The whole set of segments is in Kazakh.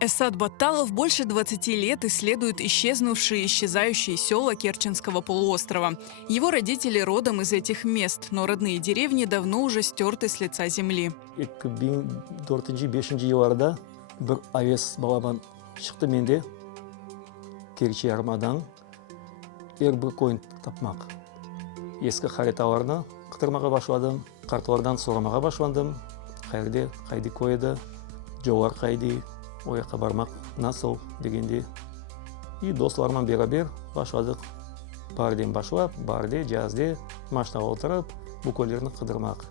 Эсад Батталов больше 20 лет исследует исчезнувшие и исчезающие села Керченского полуострова. Его родители родом из этих мест, но родные деревни давно уже стерты с лица земли. 2004-2005 жылдарда бір авес балабан шықты менде Керчи ярымадан бір койын тапмақ. Ескі хариталарына қытырмаға башладым, карталардан сорамаға башладым. Қайды койды, жолар қайды, ояққа бармақ насыл дегенде. И достарыман бер башладық. Барден башлап, барде, жазде, машинаға отырып, бұл көлерні қыдырмақ.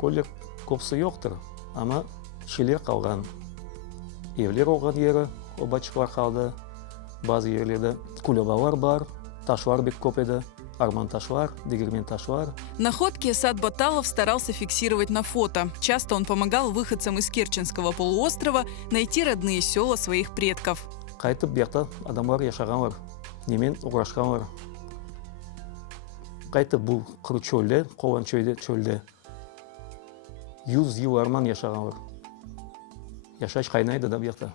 Көлер көпсі жоқтыр, ама шелер қалған. Евлер олған ері, обачықлар қалды. Базы ерлерді кулебалар бар, ташлар бек көп еді. Арман ташлар, дегермен ташлар. Находки Эсад Батталов старался фиксировать на фото. Часто он помогал выходцам из Керченского полуострова найти родные села своих предков. Қайтып бияқта адамлар яшағанлар, немен ұғырашқанлар. Қайтып бұл қыры чөлде, қолан чөлде. 100 ел арман яшағанлар. Яшаш қайнайды да бияқта.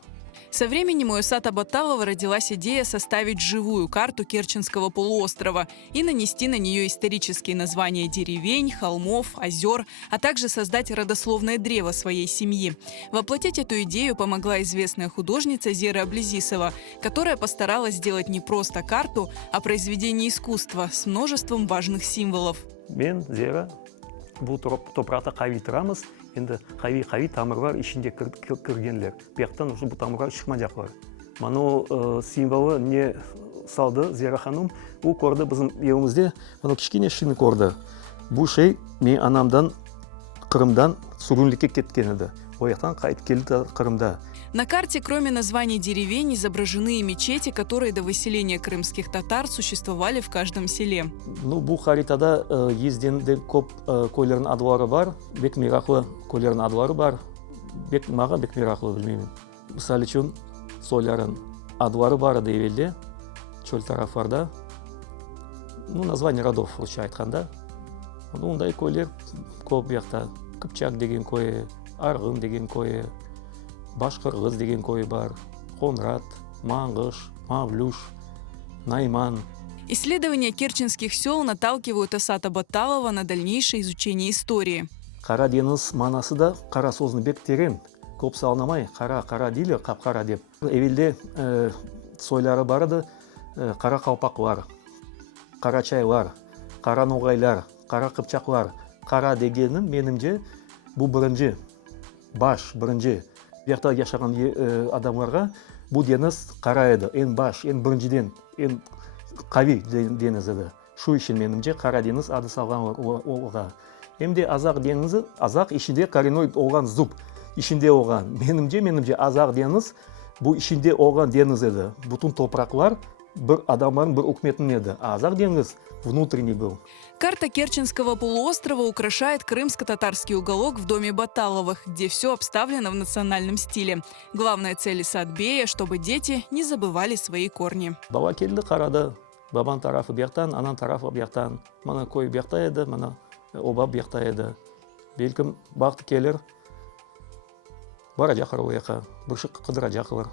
Со временем у Эсада Батталова родилась идея составить живую карту Керченского полуострова и нанести на нее исторические названия деревень, холмов, озер, а также создать родословное древо своей семьи. Воплотить эту идею помогла известная художница Зера Аблезисова, которая постаралась сделать не просто карту, а произведение искусства с множеством важных символов. Мен, Зера, бұл топырақта қави тұрамыз. Енді қави тамырлар ішінде кіргенлер. Бияқтан бұл тамырлар шықма жақлар. Ману символы не салды Зера ханым? Бұл көрді біздің елімізде, кішкене шыны көрді. Бұл шей мен анамдан Қырымдан сүрінлікке кеткен еді. Ояқтан қайт келді Қырымда. На карте, кроме названий деревень, изображены и мечети, которые до выселения крымских татар существовали в каждом селе. Бұл харитада езденде көп көйлерін адылары бар, бек мирақлы көйлерін адылары бар. Маға бек мирақлы білмеймін. Мысал үшін солярын адылары бар дейвелде, чөл тарафарда. Название родов лучше айтқанда. Ондай көйлер көп бияқта. Кыпчак деген көйі, Арғын деген көйі, Башқырғыз деген көйі бар, Қонрат, Маңғыш, Мавлюш, Найман. Исследования керченских сел наталкивают Эсада Батталова на дальнейшее изучение истории. Қара деңіз манасы да қара сөзін бек терең, көп салынамай, қара дейлі, қап-қара деп. Евелде сойлары барды, қара қалпақлар, қара чайлар, қара ноғайлар, қара қыпчақлар. Қара дегенім менімде бұл бірінші, баш бірінші. Бияқта яшаған адамларға бұл деңіз қара еді, ең баш, ең біріншіден, ең қави деңіз еді. Шу үшін менімде қара деңіз ады салған оға. Емде азақ деңізі, азақ ішінде коренной оған зуб, ішінде оған. Менімде азақ деңіз бұл ішінде оған деңіз еді. Бұтын топырақлар бір адамların бір үкіметін еді. Азақ деңіз внутренний был. Карта Керченского полуострова украшает крымско-татарский уголок в доме Батталовых, где все обставлено в национальном стиле. Главная цель Исадбея, чтобы дети не забывали свои корни. Бала келді қарады, бабан тарафы бияқтан, анан тарафы бияқтан. Мана кой бияқта еді, мана оба бияқта еді. Белкім бақты келер, бара жақыр ояқа, бұршық қыдыра жақылыр.